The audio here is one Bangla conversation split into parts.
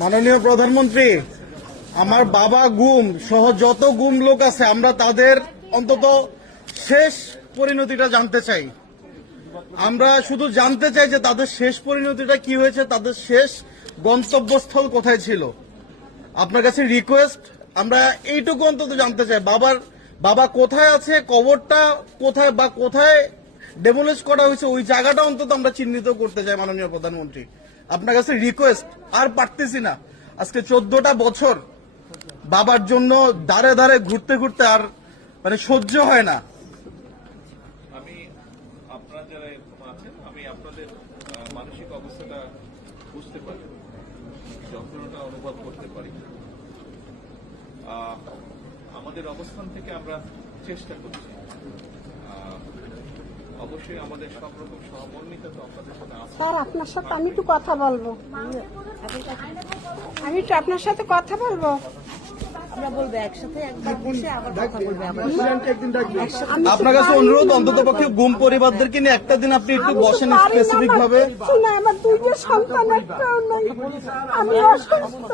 মাননীয় প্রধানমন্ত্রী, আমার বাবা গুম সহ যত গুম লোক আছে আমরা তাদের অন্তত শেষ পরিণতিটা জানতে চাই। আমরা শুধু জানতে চাই যে তাদের শেষ পরিণতিটা কি হয়েছে, তাদের শেষ গন্তব্যস্থল কোথায় ছিল। আপনার কাছে রিকোয়েস্ট, আমরা এইটুকু অন্তত জানতে চাই, বাবা কোথায় আছে, কবরটা কোথায় বা কোথায় ডেমোলিশ করা হয়েছে ওই জায়গাটা অন্তত আমরা চিহ্নিত করতে চাই। মাননীয় প্রধানমন্ত্রী, আপনার কাছে রিকোয়েস্ট, আর পারতেছি না। আজকে 14টা বছর বাবার জন্য দাঁড়ে দাঁড়ে ঘুরতে ঘুরতে আর সহ্য হয় না। আমি আপনারা যারা এরকম আছেন, আমি আপনাদের মানসিক অবস্থাটা বুঝতে পারি, যন্ত্রণাটা অনুভব করতে পারি। আমাদের অবস্থান থেকে আমরা চেষ্টা করছি, অবশ্যই আমাদের সব রকম সহমর্মিতা তো আপনাদের সাথে আছে। স্যার, আপনার সাথে আমি একটু কথা বলবো। আমি একটু আপনার সাথে কথা বলবো। আমরা বলবো একসাথে, একবার বসে আবার কথা বলবো। আপনার কাছে অনুরোধ, অন্তত পক্ষে গুম পরিবারদেরকে নিয়ে একটা দিন আপনি একটু বসেন স্পেসিফিক ভাবে। আমার দুইটা সন্তান, একটাও নাই, আমি অসুস্থ।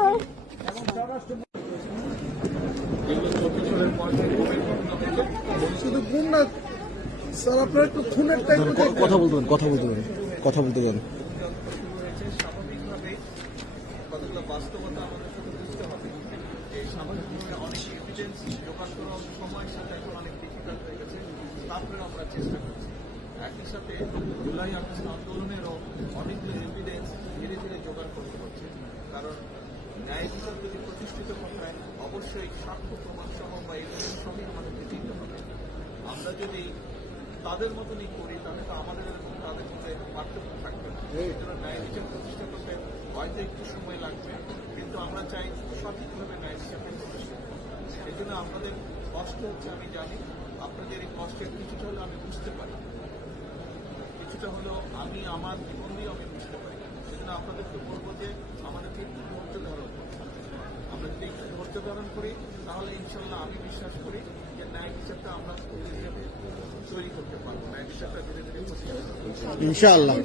শুধু গুম না স্যার, আপনার একটু খুনের টাইপ কথা বলতে পারেন। স্বাভাবিকভাবে কতগুলো বাস্তবতা আমাদের সাথে বুঝতে হবে। এই সামাজিক অনেক এভিডেন্স জোগাড় করা সময়ের সাথে এখন অনেক ডিফিকাল্ট হয়ে গেছে, তারপরেও আমরা চেষ্টা করছি। একই সাথে জুলাই আগস্ট আন্দোলনেরও অনেকগুলো এভিডেন্স ধীরে ধীরে জোগাড় করতে হচ্ছে, কারণ ন্যায় বিচার যদি প্রতিষ্ঠিত করতে হয় অবশ্যই সাক্ষ্য প্রমাণ সহ বা এভিডেন্স সবই আমাদেরকে দিতে হবে। আমরা যদি তাদের মতনই করি তাহলে তো আমাদের এবং তাদের মধ্যে পার্থক্য থাকবে না। এই জন্য ন্যায় বিচার প্রতিষ্ঠা করতে হয়তো একটু সময় লাগবে, কিন্তু আমরা চাই সঠিকভাবে ন্যায় বিচারটা প্রতিষ্ঠা। এই জন্য আপনাদের কষ্ট হচ্ছে আমি জানি, আপনাদের এই কষ্টের কিছুটা হলেও আমি বুঝতে পারি, কিছুটা হলেও আমি আমার জীবন দিয়ে আমি বুঝতে পারি। সেজন্য আপনাদেরকে বলবো যে আমাদেরকে একটু ধৈর্য ধারণ করতে হবে। আমরা যদি একটু ধৈর্য ধারণ করি তাহলে ইনশাল্লাহ আমি বিশ্বাস করি যে ন্যায় বিচারটা আমরা তৈরি করতে পারবো। ন্যায় বিচারটা ধীরে ধীরে ইনশাআল্লাহ।